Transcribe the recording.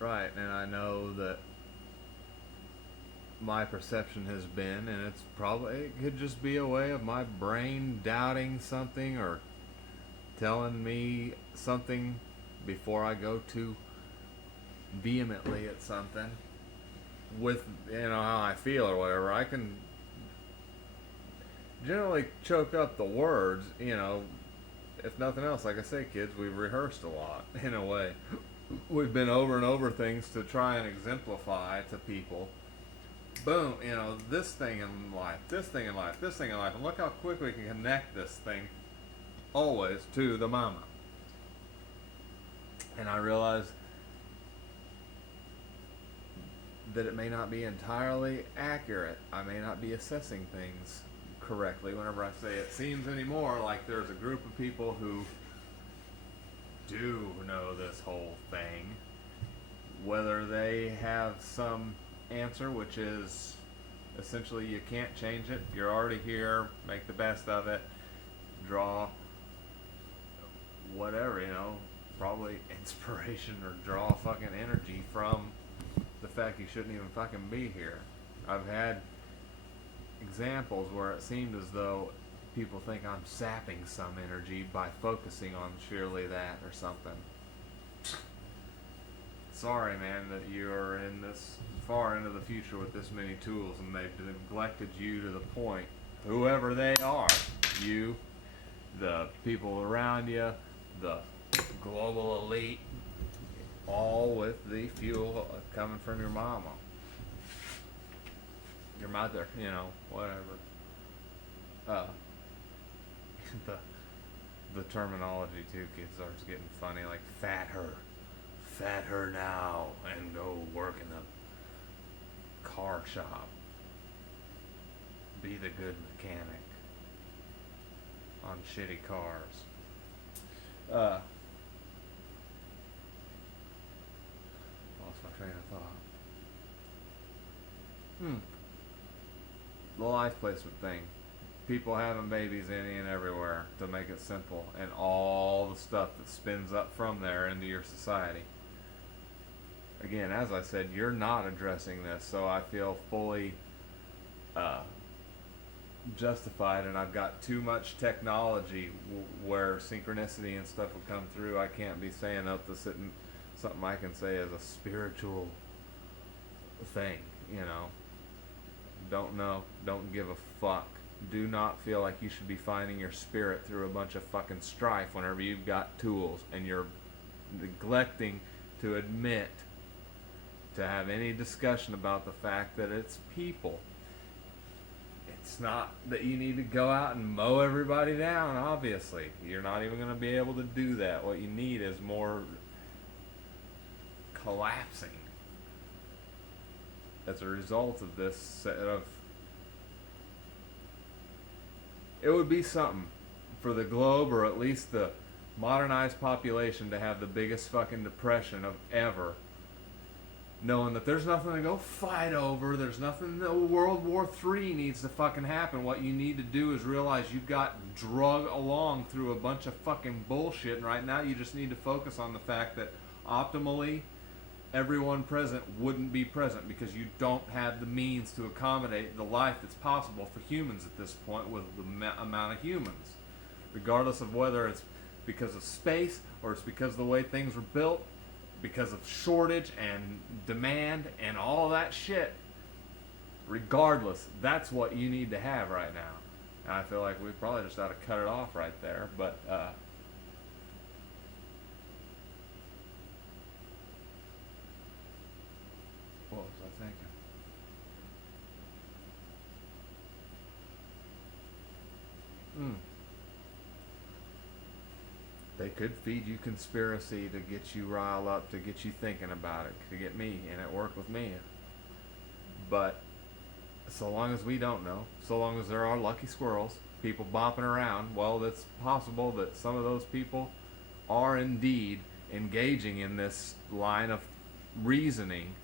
Right, and I know that my perception has been, and it's probably, it could just be a way of my brain doubting something or telling me something before I go too vehemently at something with, how I feel or whatever. I can generally choke up the words, if nothing else. Like I say, kids, we've rehearsed a lot in a way. We've been over and over things to try and exemplify to people. Boom, this thing in life, this thing in life, this thing in life, and look how quick we can connect this thing always to the mama. And I realize that it may not be entirely accurate. I may not be assessing things correctly whenever I say it seems anymore like there's a group of people who do know this whole thing, whether they have some answer, which is essentially you can't change it, you're already here, make the best of it, draw whatever, probably inspiration or draw fucking energy from the fact you shouldn't even fucking be here. I've had examples where it seemed as though people think I'm sapping some energy by focusing on surely that or something. Sorry, man, that you're in this far into the future with this many tools and they've neglected you to the point, whoever they are, you, the people around you, the global elite, all with the fuel coming from your mama, your mother, whatever. The the terminology too, kids, starts getting funny, like fat her now, and go work in the car shop, be the good mechanic on shitty cars. Lost my train of thought. The life placement thing. People having babies any and everywhere, to make it simple, and all the stuff that spins up from there into your society. Again, as I said, you're not addressing this, so I feel fully justified, and I've got too much technology where synchronicity and stuff will come through. I can't be saying up to something I can say as a spiritual thing, Don't know, don't give a fuck. Do not feel like you should be finding your spirit through a bunch of fucking strife whenever you've got tools and you're neglecting to admit, to have any discussion about the fact that it's people. It's not that you need to go out and mow everybody down, obviously. You're not even going to be able to do that. What you need is more collapsing as a result of this set of... It would be something for the globe, or at least the modernized population, to have the biggest fucking depression of ever, knowing that there's nothing to go fight over, there's nothing that World War III needs to fucking happen. What you need to do is realize you've got drug along through a bunch of fucking bullshit, and right now you just need to focus on the fact that optimally everyone present wouldn't be present, because you don't have the means to accommodate the life that's possible for humans at this point with the amount of humans, regardless of whether it's because of space or it's because of the way things were built, because of shortage and demand and all of that shit. Regardless, that's what you need to have right now. And I feel like we probably just ought to cut it off right there, but what was I thinking? They could feed you conspiracy to get you riled up, to get you thinking about it, to get me, and it worked with me. But so long as we don't know, so long as there are lucky squirrels, people bopping around, well, it's possible that some of those people are indeed engaging in this line of reasoning